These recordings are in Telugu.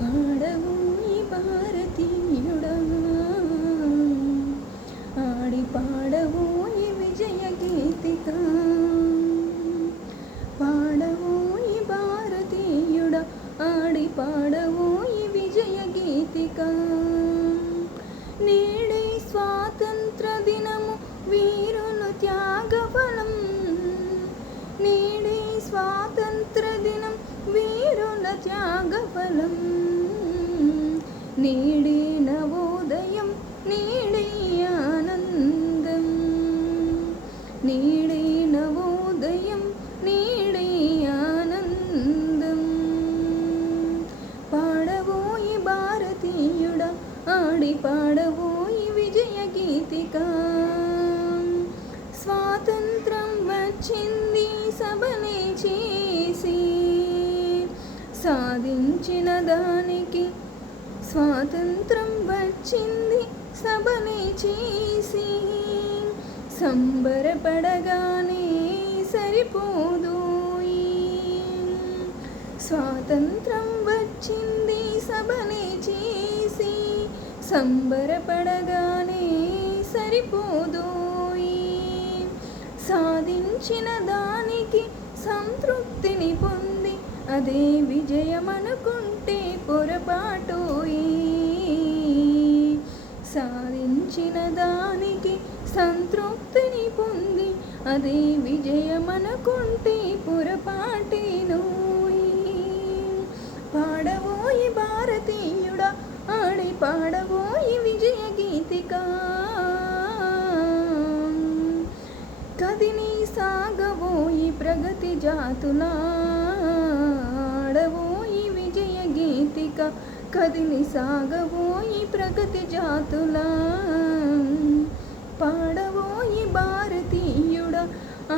పాడవోయి భారతీయుడా, ఆడి పాడవోయి విజయ గీతిక. పాడవోయి భారతీయుడా, ఆడి పాడవోయి విజయ గీతిక. నేడే స్వాతంత్ర దినము వీరుల త్యాగఫలం. నేడే స్వాతంత్ర దినం వీరుల త్యాగఫలం. నేడే నవోదయం, నేడే ఆనందం. నేడే నవోదయం, నేడే ఆనందం. పాడవోయి భారతీయుడా, ఆడి పాడవోయి విజయ గీతిక. స్వాతంత్రం వచ్చింది సభనే చేసి, సాధించిన దానికి. స్వాతంత్రం వచ్చింది సభనే చేసి, సంబరపడగానే సరిపోదోయి. స్వాతంత్రం వచ్చింది సభనే చేసి, సంబరపడగానే సరిపోదోయి. సాధించిన దానికి సంతృప్తిని పొంది అదే విజయమనుకుంటే పొరపాటోయి. సాధించిన దానికి సంతృప్తిని పొంది అదే విజయమనుకుంటే పొరపాటేనోయి. పాడవోయి భారతీయుడా, ఆడి పాడవోయి విజయ గీతిక. కదిని సాగవోయి ప్రగతి జాతులా, ఆడవోయి విజయ గీతిక. కదిని సాగవోయి ప్రగతి జాతులా, పాడవోయి భారతీయుడా,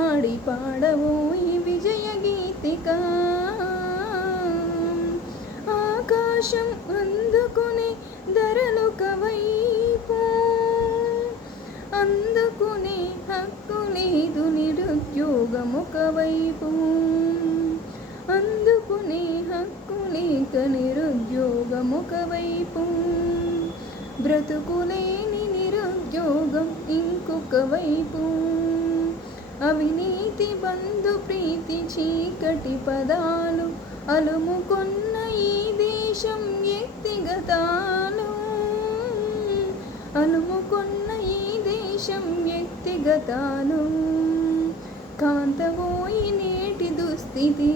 ఆడి పాడవోయి విజయ గీతిక. ఆకాశం అందుకునే ధరలొక వైపు, అందుకునే హక్కు లేదు నిరుద్యోగమొక వైపు. అందుకునే హక్కు లేక నిరుద్యోగమొక వైపు. బ్రతుకులేని నిరుద్యోగం ఇంకొక వైపు. అవినీతి బంధు ప్రీతి చీకటి పదాలు అలుముకొన్న ఈ దేశం వ్యక్తిగతాలు. అలుముకొన్న ఈ దేశం వ్యక్తిగతాలు. కాంతవోయి నేటి దుస్థితి,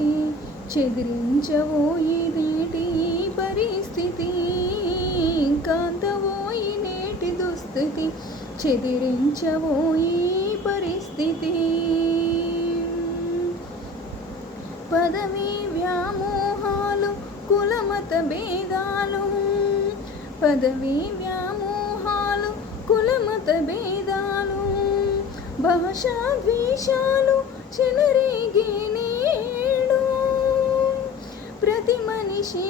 చెదిరించవోయి నేటి ఈ పరిస్థితి. కాంతవోయి నేటి దుస్థితి, చెదిరించవోయి పరిస్థితి. పదవీ వ్యామోహాలు, కులమత భేదాలు. పదవీ వ్యామోహాలు, కులమత భేదాలు. భాషా ద్వేషాలు చెలరేగే నేడు. ప్రతి మనిషి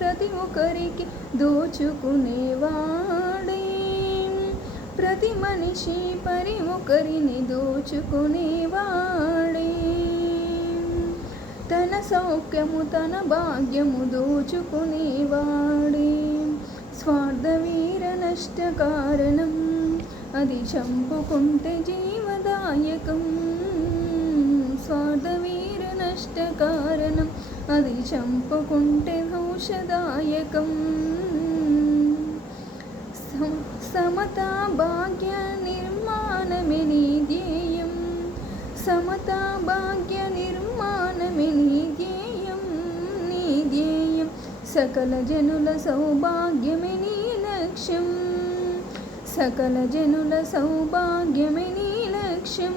ప్రతి ఒక్కరికి దోచుకునేవాడే. ప్రతి మనిషి ఒకరిని దోచుకునేవాడే. తన సౌఖ్యము తన భాగ్యము దోచుకునేవాడే. స్వార్థ వీర నష్ట కారణం, అది చంపుకుంటే జీవదాయకం. స్వార్థ వీర నష్ట కారణం, అది చంపుకుంటే ఔషధాయకం. సమతా భాగ్య నిర్మాణమే నీ ధ్యేయం. సమతా భాగ్య నిర్మాణమే నీ ధ్యేయం. నీ ధ్యేయం సకల జనుల సౌభాగ్యమే నీ లక్ష్యం. సకల జనుల సౌభాగ్యమే నీ లక్ష్యం.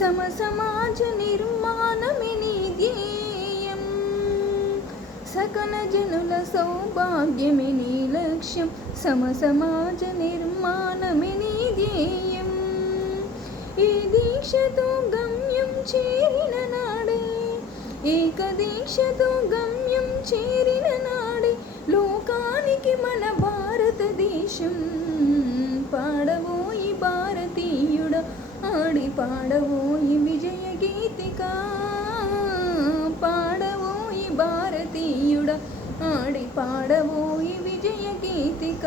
సమాజ నిర్మాణమే నీ ధ్యేయం. సకల జనుల సౌభాగ్యమే నీ లక్ష్యం. సమాజ నిర్మాణమే నీ ధ్యేయం. ఈ దీక్షతో గమ్యం చేరిన నాడే, ఏక దీక్షతో గమ్యం చేరిన నాడే, లోకానికి మన భారతదేశం. పాడవోయి భారతీయుడా, ఆడి పాడవోయి విజయ గీతిక. పాడవోయి భారతీయుడా, గీతిక